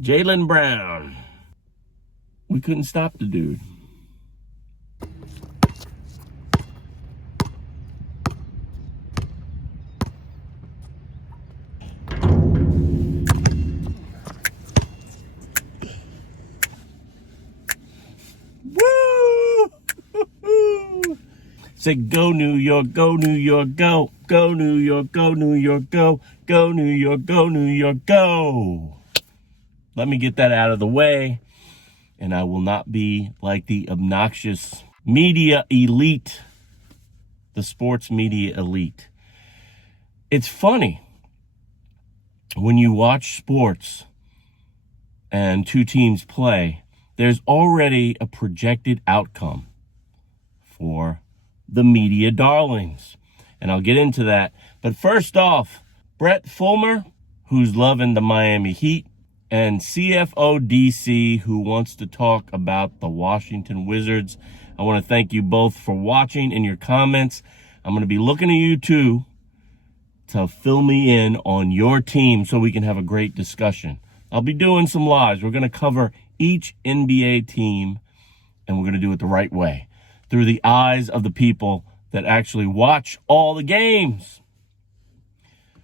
Jaylen Brown. We couldn't stop the dude. Woo! Say go New York, go New York, go. Go New York, go New York, go. Go New York, go New York, go. Let me get that out of the way, and I will not be like the obnoxious media elite, the sports media elite. It's funny when you watch sports and two teams play, there's already a projected outcome for the media darlings. And I'll get into that. But first off, Brett Fulmer, who's loving the Miami Heat, and Cfo DC, who wants to talk about the Washington Wizards. I want to thank you both for watching and your comments. I'm going to be looking to you too to fill me in on your team so we can have a great discussion. I'll be doing some lives. We're going to cover each NBA team, and we're going to do it the right way, through the eyes of the people that actually watch all the games.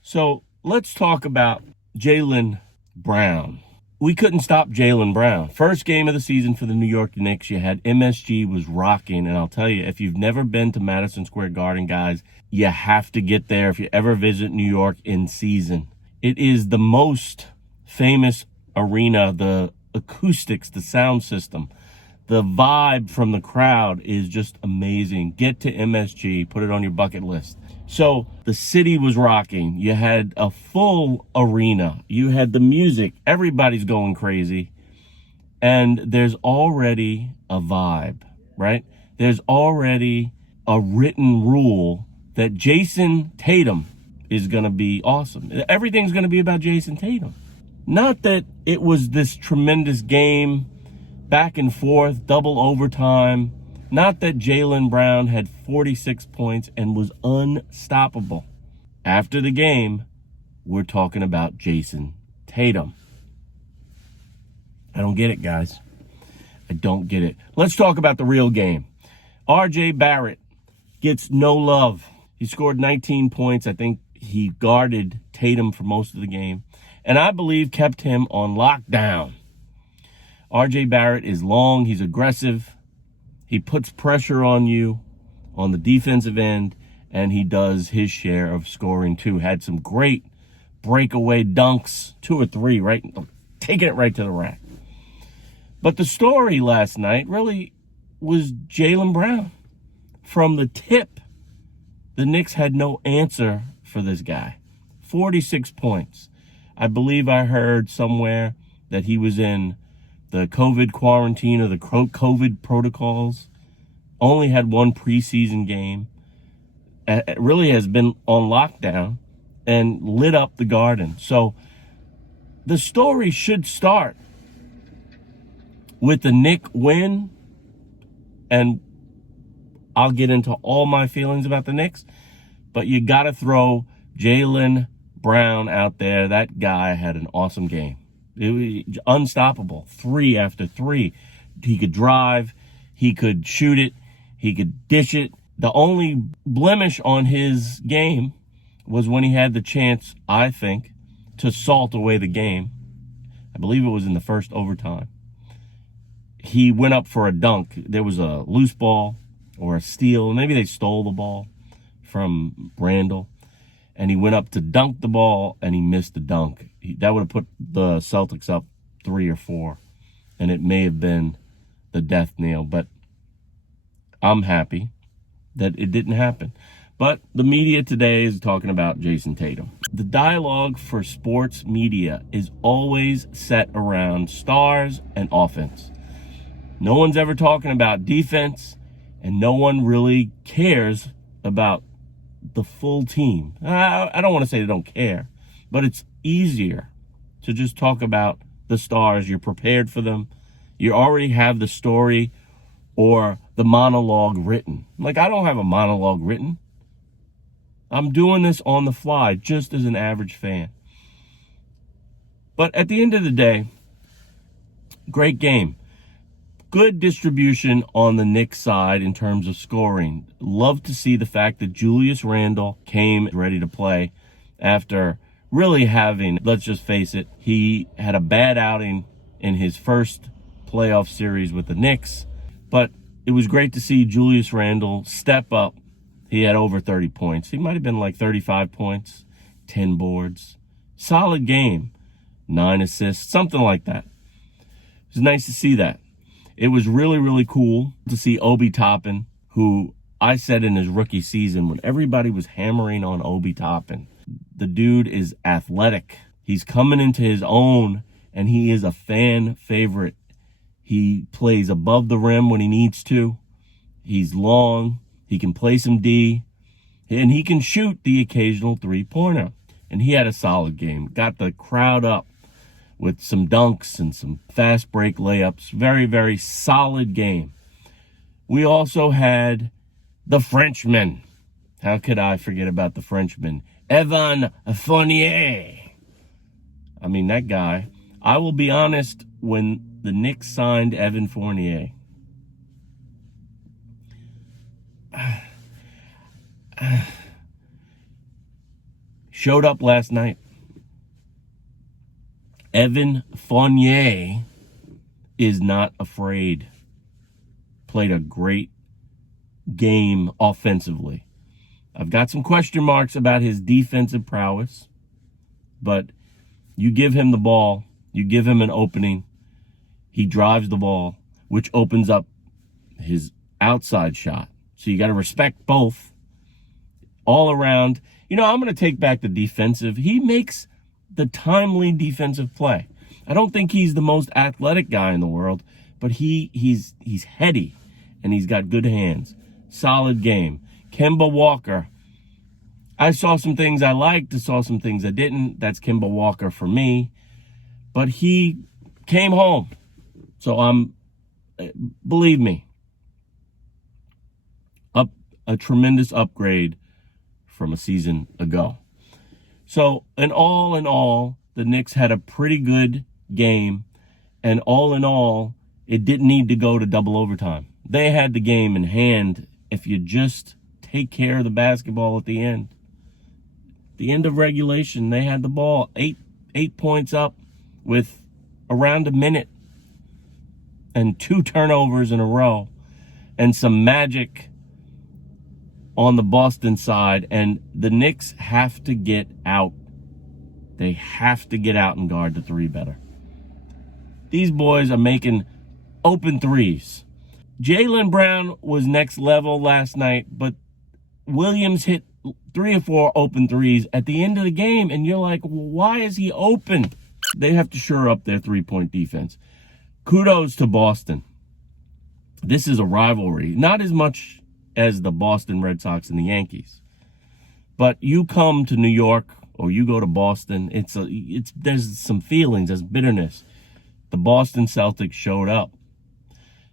So let's talk about Jaylen Brown. We couldn't stop Jaylen Brown. First game of the season for the New York Knicks, you had MSG was rocking. And I'll tell you, if you've never been to Madison Square Garden, guys, you have to get there if you ever visit New York in season. It is the most famous arena, the acoustics, the sound system. The vibe from the crowd is just amazing. Get to MSG, put it on your bucket list. So the city was rocking. You had a full arena. You had the music. Everybody's going crazy. And there's already a vibe, right? There's already a written rule that Jayson Tatum is going to be awesome. Everything's going to be about Jayson Tatum. Not that it was this tremendous game, back and forth, double overtime. Not that Jaylen Brown had 46 points and was unstoppable. After the game, we're talking about Jayson Tatum. I don't get it, guys. I don't get it. Let's talk about the real game. RJ Barrett gets no love. He scored 19 points. I think he guarded Tatum for most of the game, and I believe kept him on lockdown. RJ Barrett is long. He's aggressive. He puts pressure on you on the defensive end, and he does his share of scoring too. Had some great breakaway dunks, 2 or 3, right? Taking it right to the rack. But the story last night really was Jaylen Brown. From the tip, the Knicks had no answer for this guy. 46 points. I believe I heard somewhere that he was in the COVID quarantine or the COVID protocols. Only had one preseason game. It really has been on lockdown and lit up the Garden. So the story should start with the Knicks win, and I'll get into all my feelings about the Knicks, but you got to throw Jaylen Brown out there. That guy had an awesome game. It was unstoppable. 3 after 3. He could drive. He could shoot it. He could dish it. The only blemish on his game was when he had the chance, I think, to salt away the game. I believe it was in the first overtime. He went up for a dunk. There was a loose ball or a steal. Maybe they stole the ball from Randle. And he went up to dunk the ball, and he missed the dunk. That would have put the Celtics up 3 or 4. And it may have been the death knell. But I'm happy that it didn't happen. But the media today is talking about Jayson Tatum. The dialogue for sports media is always set around stars and offense. No one's ever talking about defense, and no one really cares about the full team. I don't want to say they don't care, but it's easier to just talk about the stars. You're prepared for them. You already have the story or the monologue written. Like, I don't have a monologue written. I'm doing this on the fly, just as an average fan. But at the end of the day, Great game. Good distribution on the Knicks side in terms of scoring. Love to see the fact that Julius Randle came ready to play after really having, let's just face it, he had a bad outing in his first playoff series with the Knicks. But it was great to see Julius Randle step up. He had over 30 points. He might have been like 35 points, 10 boards. Solid game. 9 assists, something like that. It was nice to see that. It was really, really cool to see Obi Toppin, who I said in his rookie season when everybody was hammering on Obi Toppin, the dude is athletic. He's coming into his own, and he is a fan favorite. He plays above the rim when he needs to. He's long. He can play some D, and he can shoot the occasional three-pointer. And he had a solid game. Got the crowd up with some dunks and some fast break layups. Very, very solid game. We also had the Frenchman. How could I forget about the Frenchman? Evan Fournier. I mean, that guy. I will be honest, when the Knicks signed Evan Fournier, showed up last night. Evan Fournier is not afraid. Played a great game offensively. I've got some question marks about his defensive prowess, but you give him the ball, you give him an opening, he drives the ball, which opens up his outside shot. So you got to respect both. All around, I'm going to take back the defensive. He makes the timely defensive play. I don't think he's the most athletic guy in the world, but he's heady and he's got good hands. Solid game. Kemba Walker. I saw some things I liked. I saw some things I didn't. That's Kemba Walker for me. But he came home. So believe me, a tremendous upgrade from a season ago. So, in all, the Knicks had a pretty good game. And all in all, it didn't need to go to double overtime. They had the game in hand if you just take care of the basketball at the end. The end of regulation, they had the ball 8 points up with around a minute and 2 turnovers in a row and some magic on the Boston side, and the Knicks have to get out. They have to get out and guard the 3 better. These boys are making open threes. Jaylen Brown was next level last night, but Williams hit 3 or 4 open threes at the end of the game, and you're like, why is he open? They have to shore up their 3-point defense. Kudos to Boston. This is a rivalry, not as much as the Boston Red Sox and the Yankees. But you come to New York or you go to Boston, there's some feelings, there's bitterness. The Boston Celtics showed up.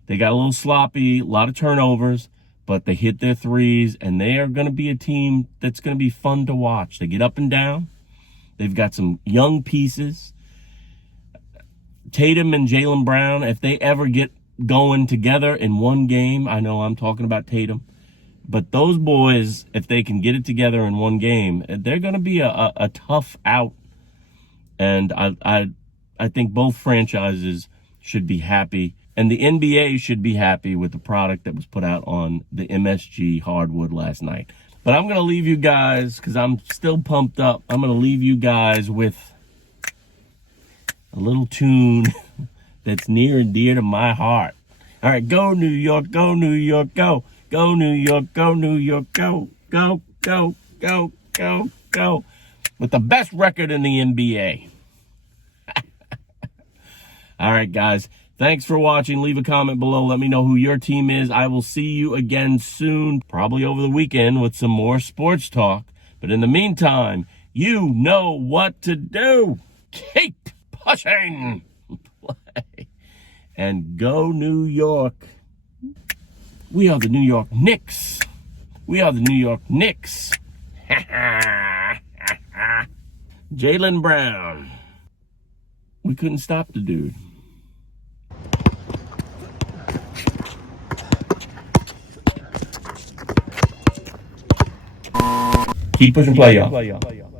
They got a little sloppy, a lot of turnovers, but they hit their threes, and they are going to be a team that's going to be fun to watch. They get up and down. They've got some young pieces. Tatum and Jaylen Brown, if they ever get going together in one game, I know I'm talking about Tatum, but those boys, if they can get it together in one game, they're going to be a tough out. And I think both franchises should be happy. And the NBA should be happy with the product that was put out on the MSG hardwood last night. But I'm going to leave you guys, because I'm still pumped up, I'm going to leave you guys with a little tune that's near and dear to my heart. All right, go New York, go New York, go. Go New York, go New York, go. Go, go, go, go, go. With the best record in the NBA. All right, guys. Thanks for watching. Leave a comment below. Let me know who your team is. I will see you again soon, probably over the weekend, with some more sports talk. But in the meantime, you know what to do. Keep pushing. Play. And go New York. We are the New York Knicks. We are the New York Knicks. Jaylen Brown. We couldn't stop the dude. Keep pushing play, y'all.